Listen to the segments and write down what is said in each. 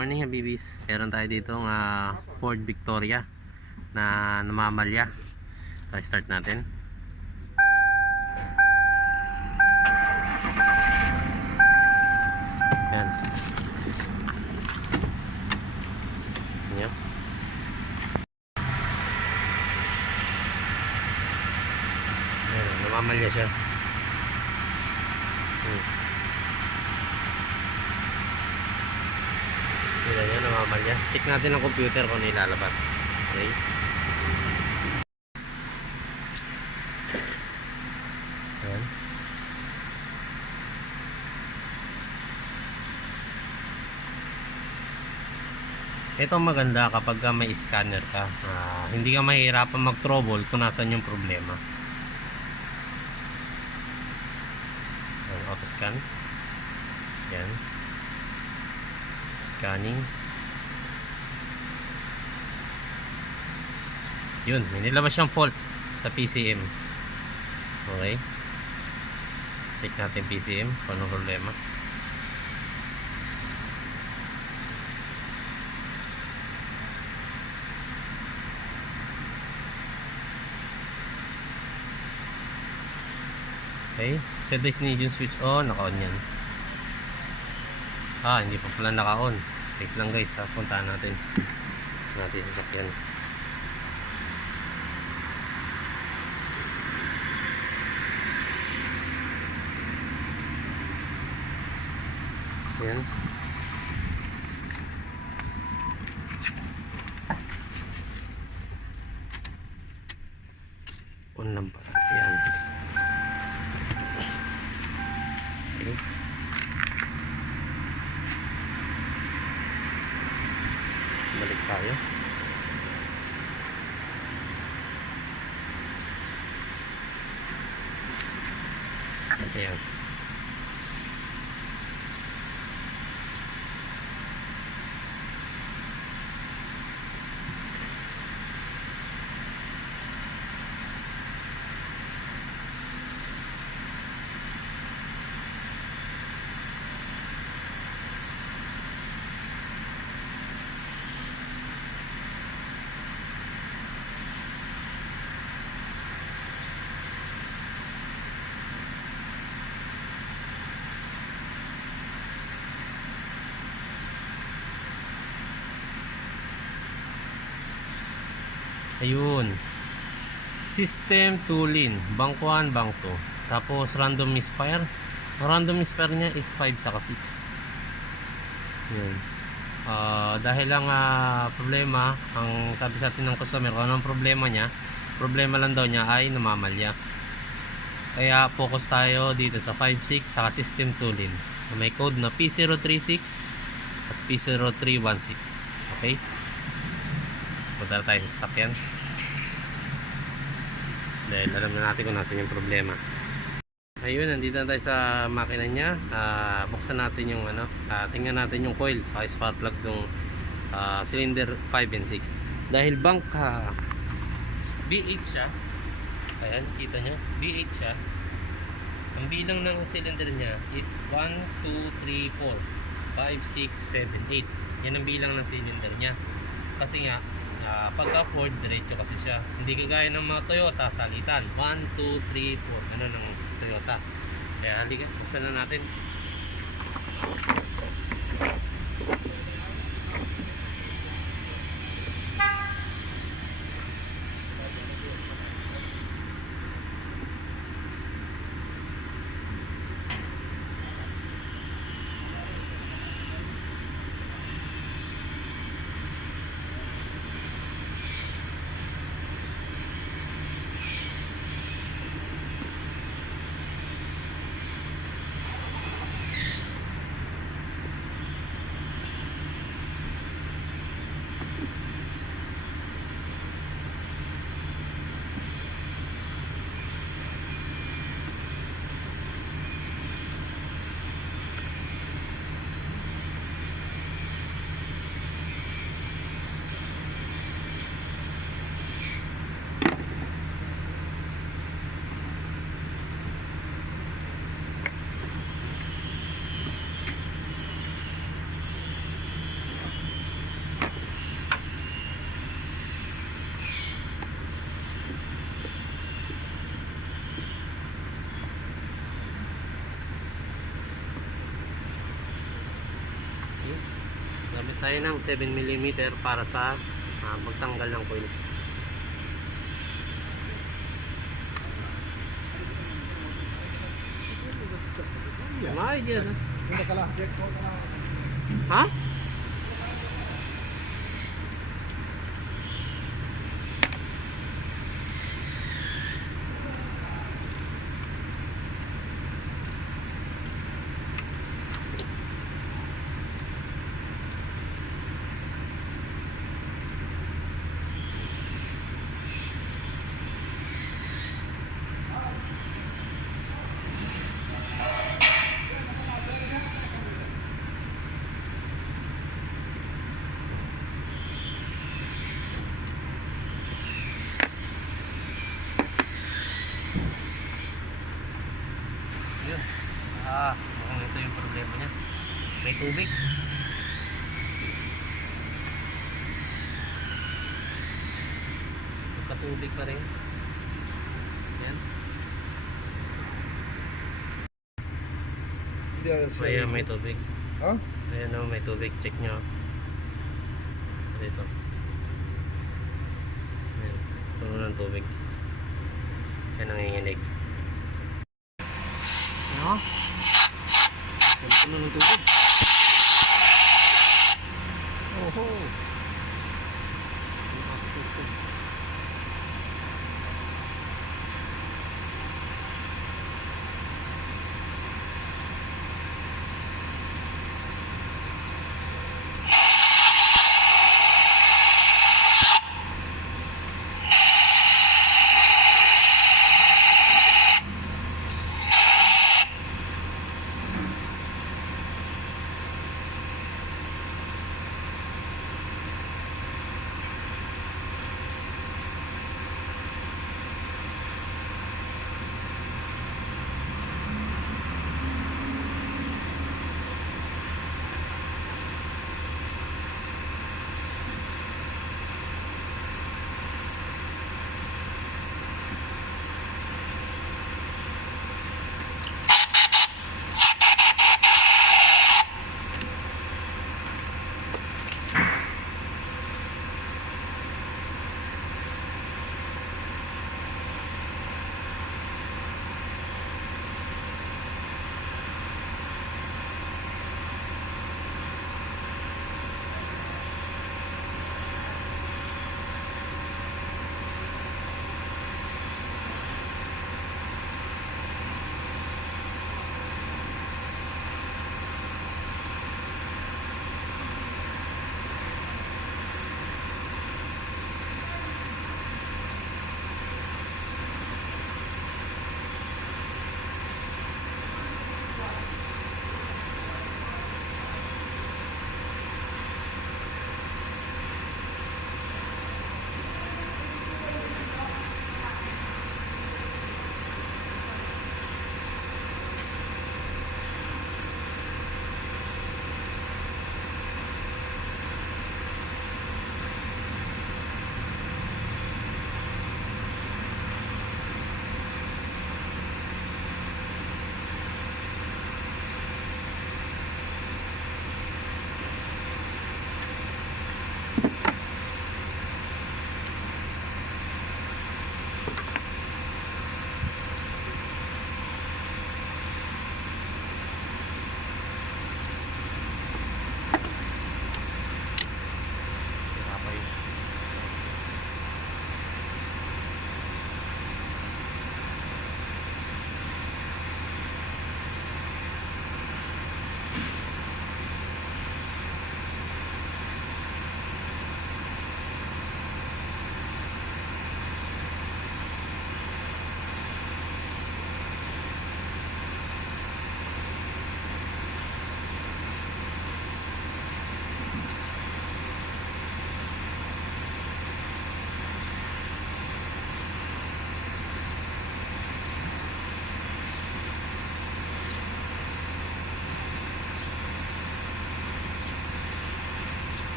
morning habibis. Meron tayo dito ng Ford Victoria na namamalya. So, start natin. Yan. Yan. Yan, namamalya siya. Sila yan, namamalya. Check natin ang computer kung nilalabas. Okay. Ayan. Ito maganda kapag may scanner ka. Hindi ka mahihirapan mag-trouble kung nasan yung problema. Ayan, auto scan. Ayan. Scanning. Yun, may nilabas siyang fault sa PCM. Okay. Check natin PCM kung anong problema. Okay, set the ignition switch on. Naka-on yan. Hindi pa pala naka-on. Wait lang guys, puntahan natin sasakyan. Yan. On lang pa. Yan. Okay. Balik tayo. Ayan. Ayun. System tooling. Bank 1, bank 2. Tapos random misfire. Ang random misfire niya is 5 saka 6. Yun. Dahil lang problema, ang sabi sa atin ng customer, kung anong problema niya, problema lang daw niya ay namamalya. Kaya focus tayo dito sa 5.6 saka system tooling. May code na P036 at P0316. Okay? Punta tayo sa sasakyan dahil alam na natin kung nasan yung problema. Ayun, nandito na tayo sa makina niya. Buksan natin yung tingnan natin yung coil sa spark plug ng cylinder 5 and 6 dahil bank B8 siya. Ayan, kita nyo, B8 siya. Ang bilang ng cylinder niya is 1, 2, 3, 4 5, 6, 7, 8. Yan ang bilang ng cylinder niya kasi nga pagka Ford, diretso kasi siya. Hindi kagaya ng mga Toyota, salitan 1, 2, 3, 4 ano ng Toyota. Kaya halika, buksan na natin. tayo ng 7mm para sa magtanggal ng coil. May idea na. Ha? Yun. Mukhang ito yung problema niya. May tubig. Magkatubig pa rin. Yan. Ayan, may tubig. Ha? Ayan o, may tubig. Check nyo. Dito. Ayan. Puno ng tubig. Yan nanginginig. Ano? Yan puno ng tubig. Oho!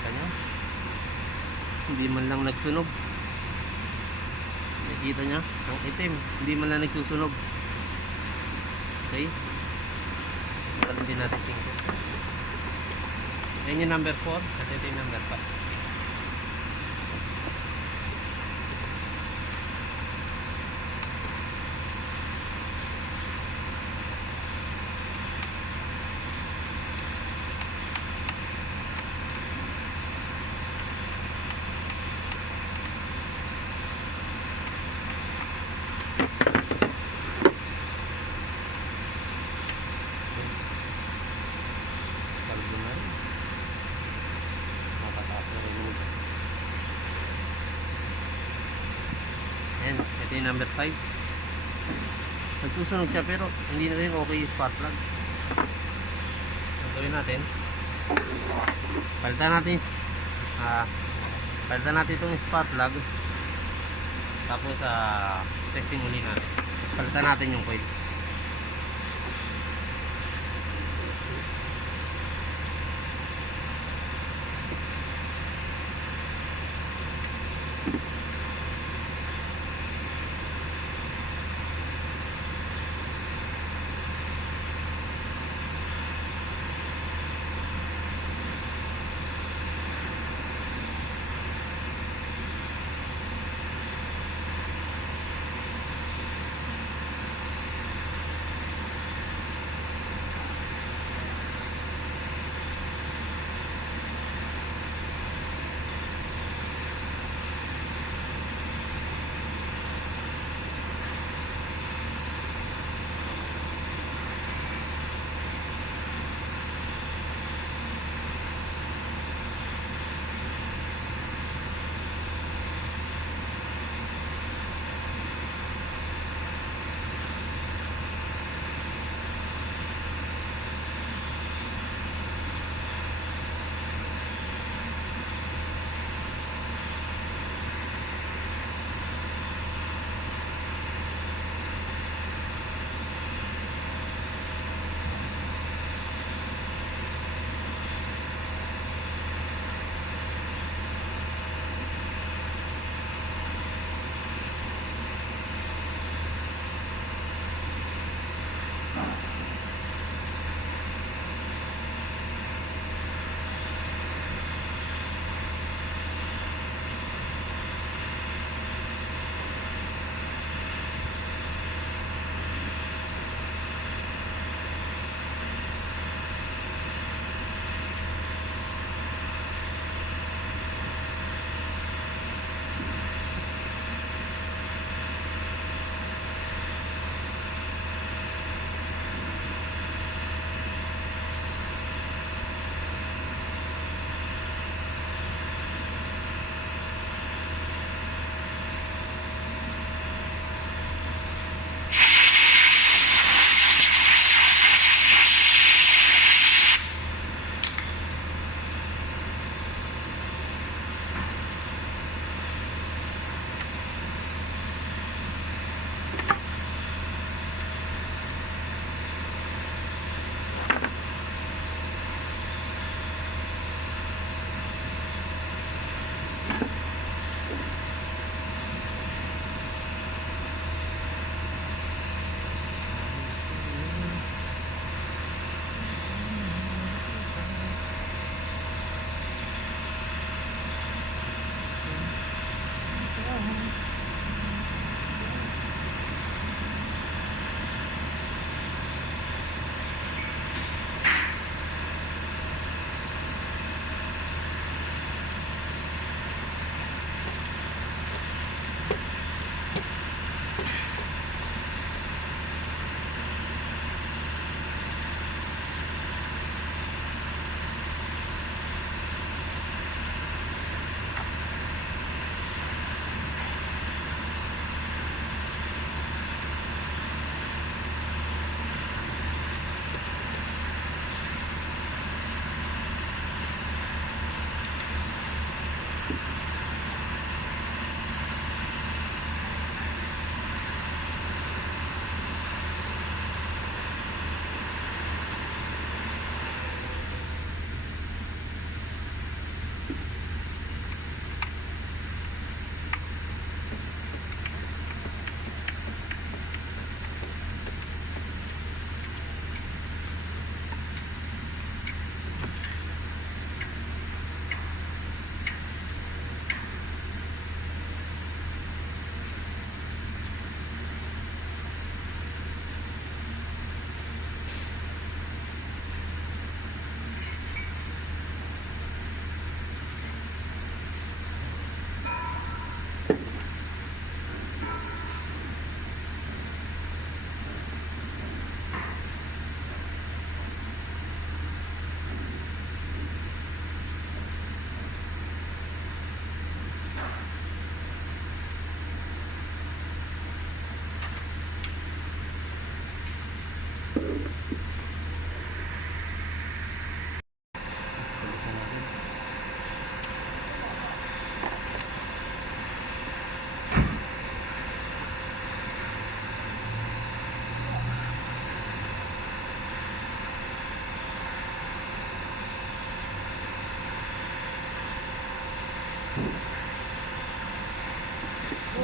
Kita nyo? Hindi man lang nagsunog. Nakikita nyo? Ang itim. Hindi man lang nagsusunog. Okay? Parang din natin tingko. Yan yung number 4. At ito yung number 5. Kalbo na rin. Nakataas na rin yung ayan, ito yung number 5. Nagsusunog siya pero hindi na rin okay yung spark plug. Ang gawin natin, palitan natin palitan natin itong spark plug. Tapos testing uli natin. Palitan natin yung coil.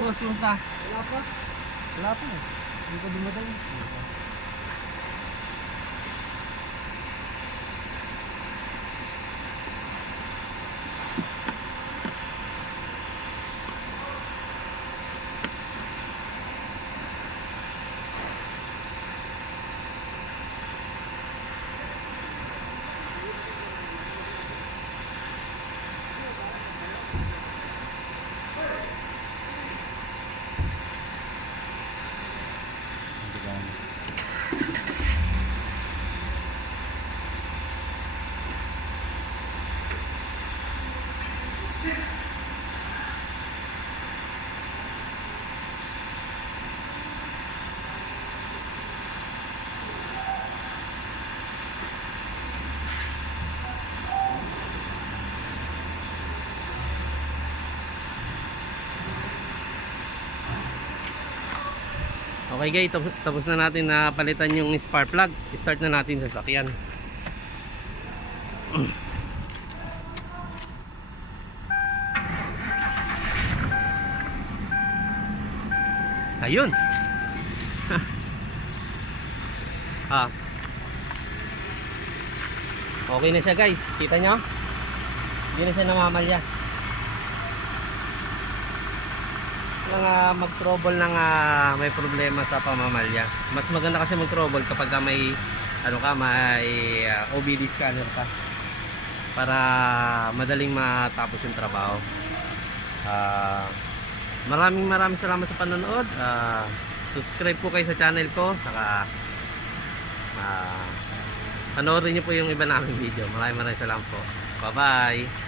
boss, kumusta? Wala pa. Wala pa eh. Hindi ko dumating. Okay guys, tapos na natin na palitan yung spark plug. Start na natin sa sasakyan. Ayun. Ah. Okay na siya guys. Kita nyo? Hindi na siya namamalya. Mag-trouble ng may problema sa pamamalya. Mas maganda kasi mag-trouble kapag may may OBD scanner ka para madaling matapos yung trabaho. Maraming salamat sa panonood. Subscribe po kayo sa channel ko, saka panoorin niyo po yung iba naming video. Maraming salamat po. Bye bye.